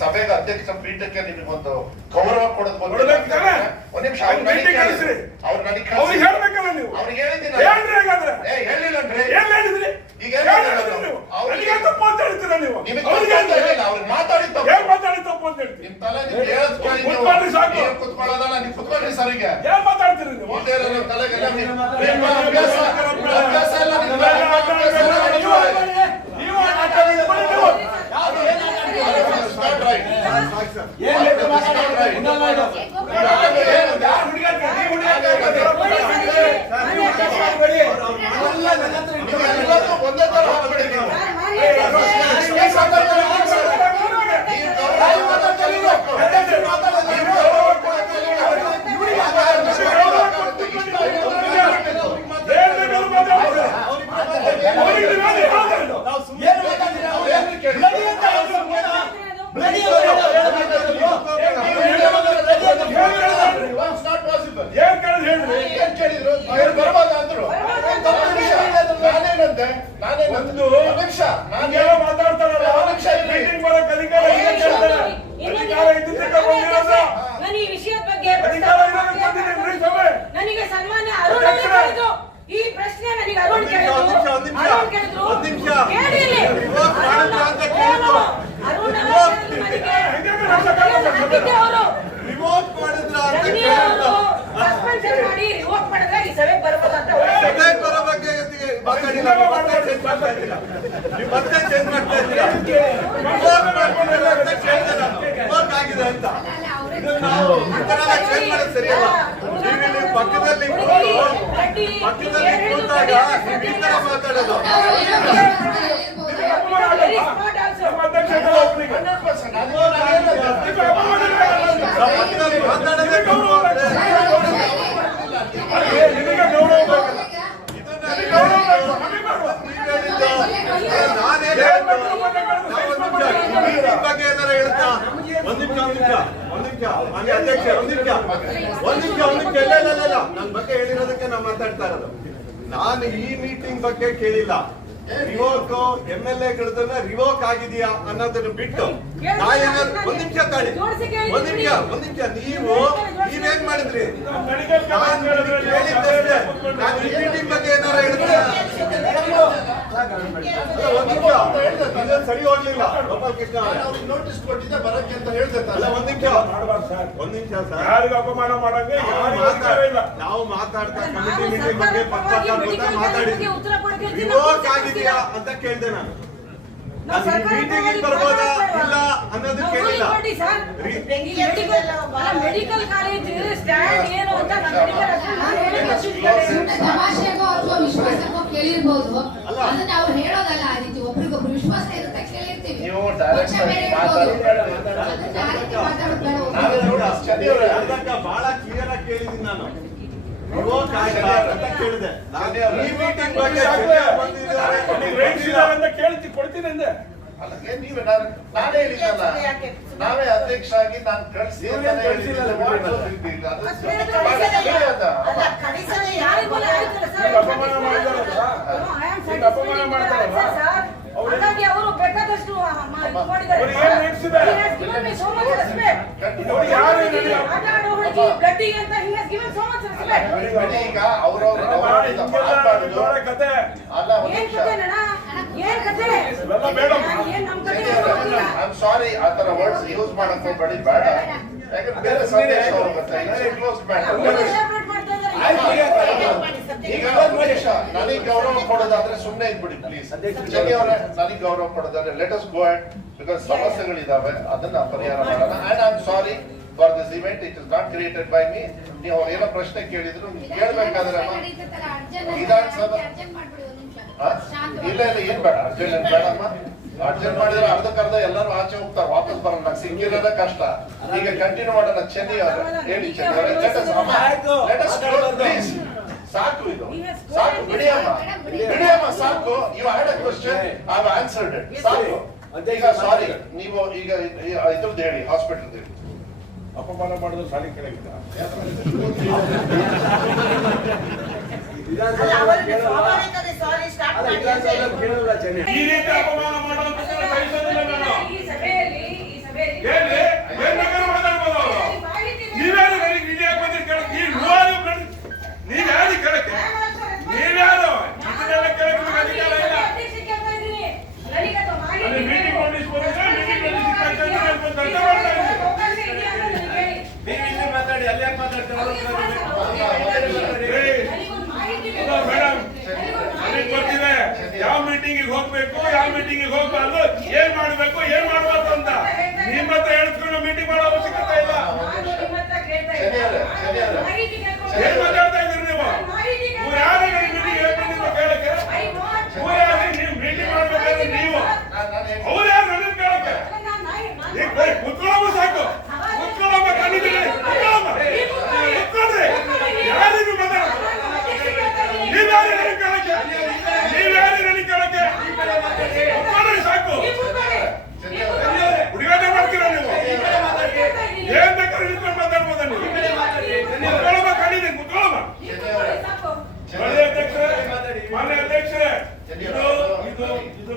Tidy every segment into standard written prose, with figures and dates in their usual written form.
ಸಭೆಗೆ ಅಧ್ಯಕ್ಷ ಪೀಠಕ್ಕೆ ನಿಮಗೊಂದು ಗೌರವ ಕೊಡೋದು ಒಂದ್ ನಿಮಿಷ ಅವ್ರು ನನಗೆ ಹೇಳ್ಬೇಕಲ್ಲ ನೀವು ಅವ್ರಿಗೆ ಹೇಳಿದ್ದೀನಿ ಹೇಳಿಲ್ಲ ಈಗ ಅವ್ರಿಗೆ ಮಾತಾಡಿ ತಪ್ಪು ಅಂತ ಹೇಳ್ತೀವಿ ನಿಮ್ ತಲೆ ಕುತ್ಕೊಳ್ಳೋದಲ್ಲ ನೀವು ಕುತ್ಕೊಳ್ರಿ ಸರಿಗೆ ಏನ್ ಮಾತಾಡ್ತೀರಿ ನೀವು ತಲೆಗೆಲ್ಲ ಒಂದೇ ತರ ನನಗೆ ಸನ್ಮಾನ್ಯ ಅರುಣ್ ಹೇಳಿದ್ರು ಈ ಪ್ರಶ್ನೆ ನನಗೆ ಅರುಣ್ ಕೇಳಿದ್ರು ಮಾಡಿ ರಿವೋಕ್ ಮಾಡಿದ್ರೆ ಈ ಸಭೆ ಬರ್ಬೋದಂತ ಸರಿಯಲ್ಲ ಪಕ್ಕದಲ್ಲಿ ಕೂತಾಗ ಈ ತರ ಮಾತಾಡೋದು ಬಗ್ಗೆ ಏನಾರ ಹೇಳ್ತಾ ಒಂದ್ ನಿಮಿಷ ಅಧ್ಯಕ್ಷ ಇಲ್ಲ ನನ್ನ ಬಗ್ಗೆ ಹೇಳಿರೋದಕ್ಕೆ ನಾವು ಮಾತಾಡ್ತಾ ಇರೋದು. ನಾನು ಈ ಮೀಟಿಂಗ್ ಬಗ್ಗೆ ಕೇಳಿಲ್ಲ. ರಿವೋಕ್ MLA ರಿವೋಕ್ ಆಗಿದೆಯಾ ಅನ್ನೋದನ್ನ ಬಿಟ್ಟು ಒಂದ್ ನಿಮಿಷ ತಾಳಿ ಒಂದ್ ನಿಮಿಷ ನೀವೇನ್ ಮಾಡಿದ್ರಿ? ಕೇಳಿದ್ದಷ್ಟೇ. ನಾನು ಈ ಮೀಟಿಂಗ್ ಬಗ್ಗೆ ಏನಾರ ಹೇಳಿದ್ರೆ ಸರಿ ಹೋಗ್ಲಿಲ್ಲ. ಗೋಪಾಲ್ ಕೃಷ್ಣ ನೋಟಿಸ್ ಕೊಟ್ಟಿದ್ದೆ ಬರಕ್ಕೆ ಅಂತ ಹೇಳ್ತಲ್ಲ. ಒಂದ್ ನಿಮಿಷ ಸರ್, ಅಪಮಾನ ಮಾಡಂಗೆ ನಾವು ಮಾತಾಡ್ತಾ ಕಮಿಟಿ ಮೀಟಿಂಗ್ ಬಗ್ಗೆ ಪಕ್ಕ ಮಾತಾಡಿದ್ವಿ. ರಿವೋಕ್ ಆಗಿದೆಯಾ ಅಂತ ಕೇಳಿದೆ ನಾನು. ಮೀಟಿಂಗ್ ಬರ್ಬೋದಾ ಇಲ್ಲ ಅನ್ನೋದು ಕೇಳಿಲ್ಲ. ಮೆಡಿಕಲ್ ಕಾಲೇಜ್ ಸ್ಟ್ಯಾಂಡ್ ಏನು ಅಂತ ತಮಾಷೆಗೋ ಅಥವಾ ವಿಶ್ವಾಸಕ್ಕೋ ಕೇಳಿರ್ಬೋದು. ಅದನ್ನ ಅವ್ರು ಹೇಳೋದಲ್ಲ. ಆ ರೀತಿ ಒಬ್ರಿಗೊಬ್ರು ವಿಶ್ವಾಸ ಇರುತ್ತೆ ಕೇಳಿರ್ತೀವಿ. ಬಹಳ ಕ್ಲಿಯರ್ ಆಗಿ ಕೇಳಿದೀನಿ ನಾನು. ಕೇಳಿದೆ ಈ ಮೀಟಿಂಗ್ ಬಗ್ಗೆ ಕೊಡ್ತೀನಿ ಅಂದೆ. ನಾನೇ ಹೇಳಿದ್ದಲ್ಲ, ನಾವೇ ಅಧ್ಯಕ್ಷ ಆಗಿ ನಾನು ಕಳಿಸಿ ಅಪಮಾನ ಮಾಡ್ತಾರಲ್ಲ ಹಾಗಾಗಿ ಅವರು ಬೇಕಾದಷ್ಟು ಗಡ್ಡಿ ಅಂತ ಈಗ ಅವ್ರವ್ರ ಸಾರಿ ಆ ತರ ವರ್ಡ್ಸ್ ಯೂಸ್ ಮಾಡಕ್ ಹೋಗ್ಬೇಡಿ, ಬೇಡ. ಯಾಕಂದ್ರೆ ಬೇರೆ ಸಂದೇಶ ಹೋಗುತ್ತೆ. ಈಗ ನನಗೆ ಗೌರವ ಕೊಡೋದಾದ್ರೆ ಸುಮ್ಮನೆ ಇದ್ಬಿಡಿ ಪ್ಲೀಸ್. ಜನಿ ಅವರೇ, ನನಗೆ ಗೌರವ ಕೊಡೋದಾದ್ರೆ let us go ahead. Because ಸಮಸ್ಯೆಗಳಿದಾವೆ, ಅದನ್ನ ಪರಿಹಾರ ಮಾಡೋಣ. And I am sorry for this event. It is not created by me. ನೀವು ಏನೋ ಪ್ರಶ್ನೆ ಕೇಳಿದ್ರು ಕೇಳ್ಬೇಕಾದ್ರೆ ವಿಧಾನಸಭೆ ಇಲ್ಲ ಏನ್ ಬೇಡ, ಅರ್ಜೆಂಟ್ ಬೇಡಮ್ಮ. ಅರ್ಜೆಂಟ್ ಮಾಡಿದ್ರೆ ಅರ್ಧಕ್ಕರ್ಧ ಎಲ್ಲರೂ ಆಚೆ ಹೋಗ್ತಾರೆ, ವಾಪಸ್ ಬರೋಣ. ಸಿಕ್ಕಿರೋದೇ ಕಷ್ಟ. ಈಗ ಕಂಟಿನ್ಯೂ ಮಾಡೋಣ. ಚೆನ್ನೈ ಅವರೇ ಹೇಳಿ. ಚೆನ್ನೈ ಅವರೇ ಪ್ಲೀಸ್. ಸಾಕು, ಇದು ಸಾಕು, ಬಿಡಿಯಮ್ಮ ಸಾಕು. You had a question, I have answered it. ಸಾಕು. ಈಗ ಸಾರಿ, ನೀವು ಈಗ ಇದ್ರದ್ದು ಹೇಳಿ, ಹಾಸ್ಪಿಟಲ್ ಹೇಳಿ. ಅಪಮಾನ ಮಾಡಿದ್ರೆ ಸಾಲಿ ಕೆಳಗಿಲ್ಲ. ಈ ರೀತಿ ಅಪಮಾನ ಮಾಡುವಂತ ಯಾವ ಮೀಟಿಂಗ್ ಹೋಗ್ಬಾರ್ದು, ಏನ್ ಮಾಡ್ಬೇಕು ಏನ್ ಮಾಡ್ಬಾರ್ದು ಅಂತ ನಿಮ್ಮ ಹತ್ರ ಹೇಳ್ಕೊಂಡು ಮೀಟಿಂಗ್ ಮಾಡೋ ಅವಶ್ಯಕತೆ ಇಲ್ಲ. ಏನ್ ಮಾತಾಡ್ತಾ ಇದ್ದೀರಿ ನೀವು? ಇವ್ರು ಯಾರು ಮೀಟಿಂಗ್ ಹೇಳ್ಕೊಂಡಿದ್ರು ಕೇಳಕ್ಕೆ? ಇವ್ರು ಯಾರು ನೀವು ಮೀಟಿಂಗ್ ಮಾಡ್ಬೇಕಾದ್ರೆ ನೀವು? ಅವ್ರು ಯಾರು ನನ್ನ ಕೇಳಕ್ಕೆ? ಈಗ ಬರೀ ಕುತ್ಕೊಳ್ಳೋ ಸಾಕು, ಕುತ್ಕೊಳ್ಳೋ ಕಣ್ಣಿದ್ದೀರಿ, ಕುತ್ಕೊಳ್ರಿ. ಯಾರಿಗೂ ಮಾತಾಡೋದು? ನೀವ್ಯಾರು ನನಗೆ ಕೇಳಕ್ಕೆ? ನೀವ್ಯಾರು ನನಗೆ ಕೇಳಕ್ಕೆ? ಕುತ್ಕೊಳ್ಳಿ ಸಾಕು. ಹುಡುಗಾಟ ಮಾಡ್ತೀರಾ ನೀವು? ಏನ್ ಬೇಕಾದ್ರೂ ನಿಂತ್ಕೊಂಡು ಮಾತಾಡ್ಬೋದ ನೀವು? ಕುತ್ಕೊಳ್ಳಮ್ಮ, ಕಣ್ಣಿದೆ, ಕುತ್ಕೊಳ್ಳಮ್ಮ. ಮಾನ್ಯ ಅಧ್ಯಕ್ಷರೇ, ಇದು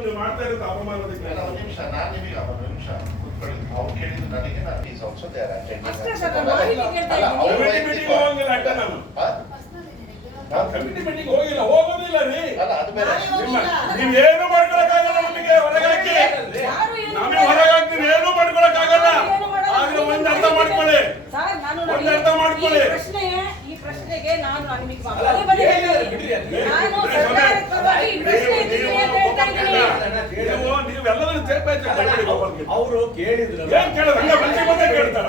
ನೀವು ಮಾಡ್ತಾ ಇರೋದು ಅಪಮಾನದಕ್ಕೆ. ಒಂದು ನಿಮಿಷ, ನಾನು ನಿಮಗೆ ಒಂದು ನಿಮಿಷ ಕೂತ್ಕೊಳ್ಳಿ. ಅವ್ರು ಕೇಳಿದ್ರು ನನಗೆ ನಾನು ಈಸ್ ಆಲ್ಸೋ ದೇರ್ ಅಷ್ಟೇ ಸರ್, ನಾನು ಮಾಹಿತಿ ಕೇಳ್ತಾ ಇದ್ದೀನಿ. ಕಮಿಟಿ ಮೀಟಿಂಗ್ ಹೋಗಂಗಿಲ್ಲ ಅಡ್ಡ ನಾನು. ಕಮಿಟಿ ಮೀಟಿಂಗ್ ಹೋಗಿಲ್ಲ, ಹೋಗೋದಿಲ್ಲ ರೀ. ಅಲ್ಲ ಅದು ಬೇರೆ. ನೀವೇನು ಮಾಡ್ಕೊಳಕ್ಕಾಗಲ್ಲ, ನಮಗೆ ಹೊರಗಾಕಿ ನಮಗೆ ಹೊರಗಾಕ್ತೀನಿ, ಏನು ಮಾಡ್ಕೊಳಕ್ಕಾಗಲ್ಲ. ಆದ್ರೆ ಒಂದ್ ಅರ್ಥ ಮಾಡ್ಕೊಳ್ಳಿ, ಸರ್, ನಾನು ಒಂದ್ ಅರ್ಥ ಮಾಡ್ಕೊಳ್ಳಿ. ಈ ಪ್ರಶ್ನೆಗೆ ನಾನು ನಿಮಗೆ ನಾನು ಸರ್ಕಾರದ ಪರವಾಗಿ ಈ ಪ್ರಶ್ನೆ ಎತ್ತಿದ್ದೀನಿ ಅಂತ ಹೇಳ್ತಾ ಇದ್ದೀನಿ. ನೀವೆಲ್ಲದನ್ನು ಅವರು ಕೇಳಿದ್ರು ಏನ್ ಕೇಳೋದು? ಹಂಗ ಬಂದೇ ಬಂದೇ ಕೇಳ್ತಾರ?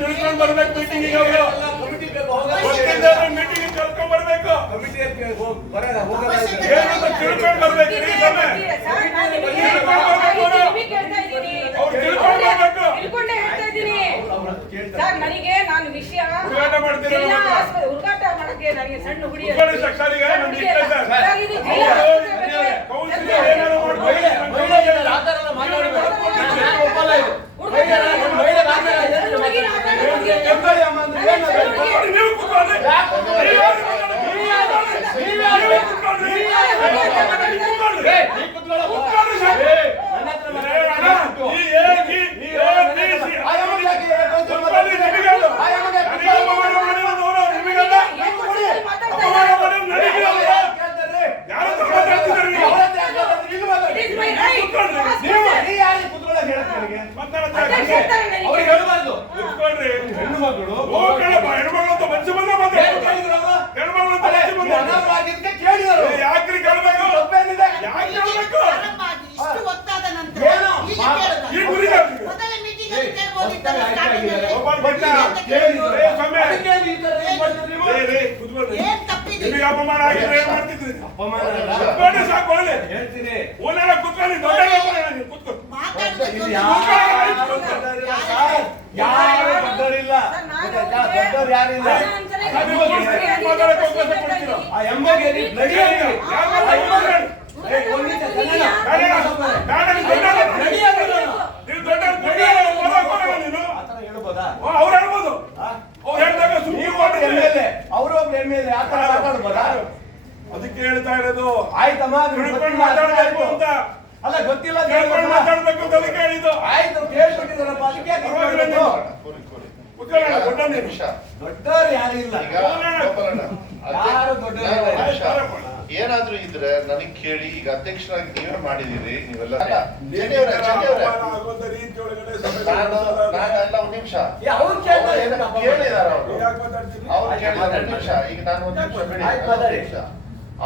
ತಿಳ್ಕೊಂಡ್ ಬರ್ಬೇಕು ಮೀಟಿಂಗಿಗೆ. ಅವರು ಮೀಟಿಂಗ್ ಕರ್ಕೊಂಡ್ ಬರ್ಬೇಕು, ಏನಂತ ತಿಳ್ಕೊಂಡ್ ಬರ್ಬೇಕು. ಸರ್, ನಾನು ನಿಮಗೆ ಕೇಳ್ತಾ ಇದ್ದೀನಿ. ಅವ್ರು ತಿಳ್ಕೊಂಡ್ ಬರ್ಬೇಕು. ತಿಳ್ಕೊಂಡೇ ಹೇಳ್ತಾ ಇದ್ದೀನಿ. ಸರ್, ನನಗೆ ನಾನು ವಿಷಯ ಹುಡುಗಾಟ ಮಾಡ್ತೀರಾ? ಜಿಲ್ಲಾ ಆಸ್ಪತ್ರೆ ಹುಡುಗಾಟ ಮಾಡಕ್ಕೆ ನನಗೆ ಸಣ್ಣ ಹುಡುಗಿ ಕುತ್ಕೊಳ್ಳಿ ಸಕ್ಷಾಲಿಗೆ, ನಮ್ಗೆ ಇಷ್ಟ ಇದೆ ಸರ್. ಸರ್, ಇದು ಜಿಲ್ಲಾ ಆಸ್ಪತ್ರೆ ಕೌನ್ಸಿಲರ್ ಏನಾದ್ರು ಮಾಡ್ಕೊಳ್ಳಿ. ನೀವು ಕೂತ್ಕೊಳ್ಳಿ. ಅವ್ರಿಗೆ ಹೇಳಬಾರ್ದು. ಕೂತ್ಕೊಳ್ರಿ. ಹೆಣ್ಣು ಮಕ್ಕಳು ಹೆಣ್ಮಗಳು ಅಂತ ಮನುಷ್ಯ ಬಂದ ಮಾತಾಡ್ತಾರೆ. ಹೆಣ್ಮಗಳು ಅಂತ ಮನುಷ್ಯ ಬಂದ ಅನಾಥರಾಗಿದ್ದಕ್ಕೆ ಕೇಳಿದರು. ಯಾಕ್ರಿ ಕೇಳ್ಬೇಕು? ತಪ್ಪೇನಿದೆ? ಯಾಕೆ ಕೇಳ್ಬೇಕು? ಇಷ್ಟು ಹೊತ್ತಾದ ನಂತರ ಏನು? ಈಗ ಕೇಳಿದ. ಈ ಗುರಿ ಯಾಕೆ? ಮೊದಲ ಮೀಟಿಂಗ್ ಅಲ್ಲಿ ಕೇಳ್ಬೋದಿತ್ತಲ್ಲ starting ಅಲ್ಲಿ. ಒಬ್ಬ ಬಿಟ್ಟ. ಕೇಳಿದ್ರು. ಸ್ವಾಮಿ. ಅದಕ್ಕೆ ಈ ತರ ಏನ್ ಮಾಡ್ತೀರಿ ನೀವು? ಕೂತ್ಕೊಳ್ರಿ. ಏನ್ ತಪ್ಪಿದೆ? ನಿಮಗೆ ಅಪಮಾನ ಆಗಿದ್ರೆ ಏನ್ ಮಾಡ್ತಿದ್ರಿ? ಅಪಮಾನ ಅಲ್ಲ. ಕೂತ್ಕೊಂಡ್ರೆ ಸಾಕು ಅಲ್ಲಿ. ಹೇಳ್ತೀನಿ. ಓನೆಲ್ಲ ಕೂತ್ಕೊಳ್ಳಿ, ದೊಡ್ಡ ನೀವು ಕೂತ್ಕೊಳ್ಳಿ. ಮಾತಾಡ್ಬೇಕು ಇದು ಅಂತ ಯಾರು ದೊಡ್ಡವರಿಲ್ಲ. ದೊಡ್ಡವ್ರು ಯಾರಿಲ್ಲ. ಆ ಎಮ್ಮಗೆ ನಡಿ ಹೋಗಿ. ಒಂದ್ ನಿಮಿಷ ಕನ್ನಡ. ಆ ಥರ ಹೇಳ್ಬೋದಾ? ಅವ್ರು ಹೇಳ್ಬೋದು. ಅವ್ರು ಹೇಳಿದಾಗ ನೀವು ಒಬ್ಬ MLA, ಅವರು ಒಬ್ಬ MLA, ಆ ಥರ ಮಾತಾಡ್ಬೋದಾ? ಅದಕ್ಕೆ ಹೇಳ್ತಾ ಇರೋದು. ಆಯ್ತಮ್ಮ, ನೀವು ತಿಳ್ಕೊಂಡು ಗೊತ್ತಿಲ್ಲ ಮಾತಾಡ್ಬೇಕು ಅಂತ. ಅಲ್ಲ ಗೊತ್ತಿಲ್ಲ ಅಂತ ತಿಳ್ಕೊಂಡು ಹೇಳ್ಬೋದಾ? ಮಾತಾಡ್ಬೇಕು ಅಂತ ಅದಕ್ಕೆ ಹೇಳಿದ್ದು. ಆಯ್ತು, ಕೇಳ್ಬಿಟ್ಟಿದ್ದಾರಪ್ಪ, ಅದಕ್ಕೆ ಯಾಕೆ ಪರವಾಗಿಲ್ಲ ಕೇಳ್ಬೇಕು? ಕೂತ್ಕೊಳ್ಳೋಣ, ದೊಡ್ಡ ನಿಮಿಷ. ದೊಡ್ಡವರು ಯಾರು ಇಲ್ಲ. ಈಗ ಗೋಪಾಲಣ್ಣ, ಯಾರು ದೊಡ್ಡವರು ನಾನು ಒಂದು ಇಲ್ಲ. ನಿಮಿಷ. ಏನಾದ್ರೂ ಇದ್ರೆ ನನಗೆ ಕೇಳಿ. ಈಗ ಅಧ್ಯಕ್ಷರಾಗಿ ನೀವೇ ಮಾಡಿದೀರಿ, ನೀವೆಲ್ಲ ಅಪಮಾನ ಆಗುವಂತ ರೀತಿ ಒಳಗಡೆ ನಾನೆಲ್ಲ ಒಂದ್ ನಿಮಿಷ ಏ, ಅವ್ರು ಕೇಳ್ತಾರೆ, ಕೇಳಿದಾರ ಅವರು. ಯಾಕೆ ಮಾತಾಡ್ತೀರಿ? ಅವ್ರು ಕೇಳಿದಾರೆ ಒಂದ್ ನಿಮಿಷ. ಈಗ ನಾನು ಒಂದ್ ನಿಮಿಷ ಬಿಡಿ, ಆಯ್ತು, ಒಂದ್ ಮಾತಾಡಿ. ನಿಮಿಷ.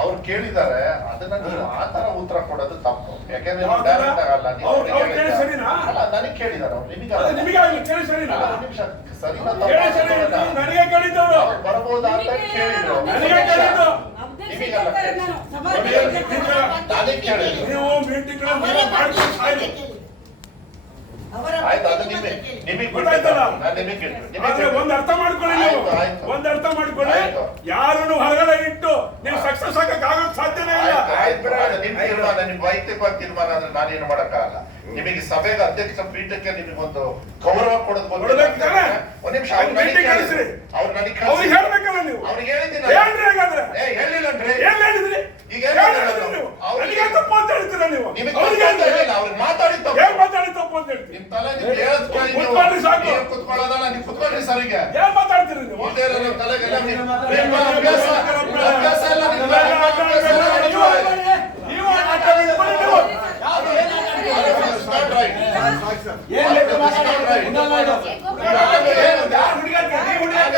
ಅವ್ರು ಕೇಳಿದ್ದಾರೆ, ಅದನ್ನ ನೀವು ಆ ತರ ಉತ್ತರ ಕೊಡೋದು ತಪ್ಪು. ಯಾಕೆಂದ್ರೆ ಯಾವ ತರ? ಡೈರೆಕ್ಟ್ ಆಗಲ್ಲ. ನೀವು ಅವ್ರು ಕೇಳಿ ಸರಿನಾ? ಅಲ್ಲ, ನನಗೆ ಕೇಳಿದಾರೆ ಅವ್ರು, ನಿಮಗೆ ಅದೇ ನಿಮಗಾಗ್ಲಿ, ಕೇಳಿ ಸರಿನಾ? ಒಂದ್ ನಿಮಿಷ ಸರಿನಾ ಕೇಳಿ ಸರಿ, ತಪ್ಪು ನನಗೆ ಕೇಳಿದ್ದವ್ರು. ಅವ್ರು ಬರ್ಬೋದಾ ಅಂತ ಕೇಳಿದ್ರು. ನನಗೆ ಕೇಳಿದ್ದು. ನಿಮಗಲ್ಲ ನಾನು ನನಗೆ ಕೇಳಿದ್ರು. ನೀವು ಮೀಟಿಂಗ್ ಅವರ ಮಾಡ್ಕೊಂಡು ಬಗ್ಗೆ ಸಾಯ್ಲಿ. ಕೇಳಿ. ಅವರ ಆಯ್ತು, ಅದು ಬಗ್ಗೆ ನಿಮಗೆ ಕೇಳಿ. ನಿಮಗೆ ಗೊತ್ತಾಯ್ತಲ್ಲ? ನಾನು ನಿಮಗೆ ಕೇಳಿದ್ರು. ಆದ್ರೆ ಒಂದ್ ಅರ್ಥ ಮಾಡ್ಕೊಳ್ಳಿ ನೀವು. ಆಯ್ತು, ಆಯ್ತು. ಒಂದ್ ಅರ್ಥ ಮಾಡ್ಕೊಳ್ಳಿ. ಆಯ್ತು. ಯಾರನ್ನು ಹೊರಗಡೆ ಇಟ್ಟು ನೀವು ಸಕ್ಸಸ್ ಆಗಕ್ ಸಾಧ್ಯನೇ ಇಲ್ಲ. ಆಯ್ತು, ನಿಮ್ ತೀರ್ಮಾನ, ನಿಮ್ ವೈಯಕ್ತಿಕವಾಗಿ ತೀರ್ಮಾನ ಅಂದ್ರೆ ನಾನೇನು ಮಾಡಕ್ಕಾಗಲ್ಲ. ನಿಮಗೆ ಸಭೆಗೆ ಅಧ್ಯಕ್ಷ ಪೀಠಕ್ಕೆ ನಿಮಗೊಂದು ಗೌರವ ಕೊಡೋದು ಕೊಡ್ಬೇಕು ತಾನೇ? ಒಂದ್ ನಿಮಿಷ. ಅವ್ರು meeting ಕಳಿಸ್ರಿ. ಅವ್ರು ನನಗೆ ಅವ್ರಿಗೆ ಹೇಳ್ಬೇಕಲ್ಲ ನೀವು. ಅವ್ರಿಗೆ ಹೇಳಿದ್ದೀನಿ. ಹೇಳ್ರಿ ಹಾಗಾದ್ರೆ. ಹೇಳಿಲ್ಲನ್ರಿ. ಏನ್ ಹೇಳಿದ್ರಿ? ಈಗ ಹೇಳಿದ್ರಿ ನೀವು. ನನಗೆ ತಪ್ಪು ಅಂತ ಹೇಳ್ತೀರಾ ನೀವು? ನಿಮಗೆ ಅವ್ರಿಗೆ ಹೇಳ್ತೀರಿ. ಅವ್ರಿಗೆ ಮಾತಾಡಿ ತಪ್ಪು. ಏನ್ ಮಾತಾಡಿ ತಪ್ಪು ಅಂತ ಹೇಳ್ತೀರಿ? ನಿಮ್ ತಲೆ ನಿಮ್ಗೆ ಹೇಳೋದ್ ಕೇಳಿ ನೀವು. ಕುತ್ಕೊಳ್ರಿ ಸಾಕು. ನೀವು ಕುತ್ಕೊಳ್ಳೋದಲ್ಲ, ನೀವು ಕುತ್ಕೊಳ್ರಿ ಸರಿಗೆ. ಏನ್ ಮಾತಾಡ್ತೀರಿ ನೀವು? ಇದೇ ನಮ್ಮ ತಲೆಗೆಲ್ಲ ನಿಮ್ಮ ಪ್ರೇಮ, ಅಭ್ಯಾಸ ಎಲ್ಲ ನಿಮ್ಮ ನೀವು ಮಾತಾಡಿದ್ರೆ ನೀವು ಯಾರು ಏನ್ Start right. ಏನ್ ಬೇಕು ಮಾತಾಡಿ? ಇನ್ನೊಂದು ಮಾಡು. ಯಾರು ಹುಡುಗಾಟ? ನೀವು ಹುಡುಗಾಟ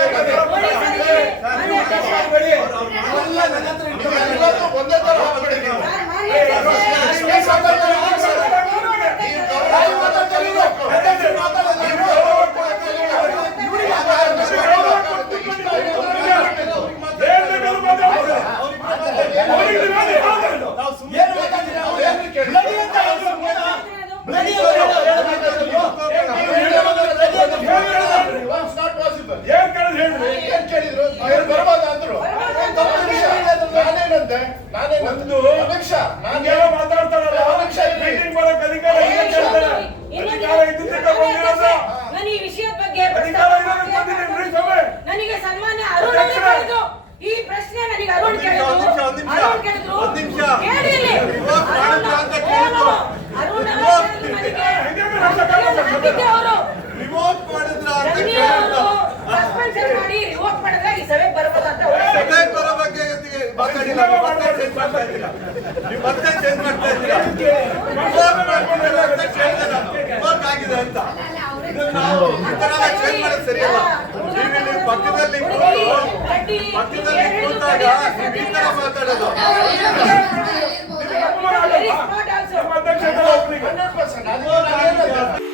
ಪೊಲೀಸರಿಗೆ ಎಲ್ಲ ನನ್ನ ಹತ್ರ ಇಟ್ಕೊಂಡು ನೀವೆಲ್ಲರೂ ಒಂದೇ ತರ ಹೋಗ್ಬೇಡಿ ನೀವು. ಸರ್, ಏನ್ ಕೇಳಿದ್ರು ಅವ್ರು ಬರ್ಬೋದಾ ಅಂದ್ರು ನಾನೇನಂದೆ ಒಂದ್ ನಿಮಿಷ ಹಂಗೆಲ್ಲ ಮಾತಾಡ್ತಾರಲ್ಲ ಮೀಟಿಂಗ್ ಮಾಡಕ್ ಅಧಿಕಾರ ಇಲ್ಲ ಕೇಳ್ತಾರೆ. ಅಧಿಕಾರ ಇದ್ದಿದ್ದಕ್ಕೆ ಬಂದಿರೋದು. ನಾನು ಈ ವಿಷಯದ ಬಗ್ಗೆ ಅಧಿಕಾರ ಇರೋದಕ್ಕೆ ಬಂದಿದ್ದೀನಿ ಸಭೆ. ನನಗೆ ಸನ್ಮಾನ್ಯ ಅರುಣ್ ಅವರೇ ಕೇಳಿದ್ರು. ಈ ಪ್ರಶ್ನೆ ನನಗೆ ಅರುಣ್ ಕೇಳಿದ್ರು. ಅರುಣ್ ಕೇಳಿದ್ರು. ಕೇಳಿ ಇಲ್ಲಿ. ಅರುಣ್ ಅವರು ನನಗೆ ಅವರು ರಿವೋಕ್ ಮಾಡಿದ್ರ ಅಂತ ಧನ್ಯ ಕೇಳಿದ್ರು. ಅವರು ಸಸ್ಪೆನ್ಷನ್ ಮಾಡಿ ರಿವೋಕ್ ಮಾಡಿದ್ರೆ ಈ ಸಭೆ ಬರ್ಬೋದಂತ ಸಭೆ ಬರೋ ಬಗ್ಗೆ ಮಾತಾಡಿಲ್ಲ, ನೀವು ಮತ್ತೆ ಚೇಂಜ್ ಮಾಡ್ತಾ ಇದ್ದೀರಾ. ನೀವು ಮತ್ತೆ ಚೇಂಜ್ ಮಾಡ್ತಾ ಇದ್ದೀರಾ. ರಿವೋಕ್ ಮಾಡ್ತಿದ್ದೀರಾ ಅಂತ ಕೇಳಿದೆ ನಾನು. ರಿವೋಕ್ ಆಗಿದೆ ಅಂತ. ಇದು ನಾವು ಈ ತರ ಚೇಂಜ್ ಮಾಡೋದು ಸರಿಯಲ್ಲ. ನೀವು ಇಲ್ಲಿ ಪಕ್ಕದಲ್ಲಿ ಕೂತಾಗ ನೀವು ಈ ತರ ಮಾತಾಡೋದು. Very smart also. ನಮ್ಮ ಅಧ್ಯಕ್ಷ 100%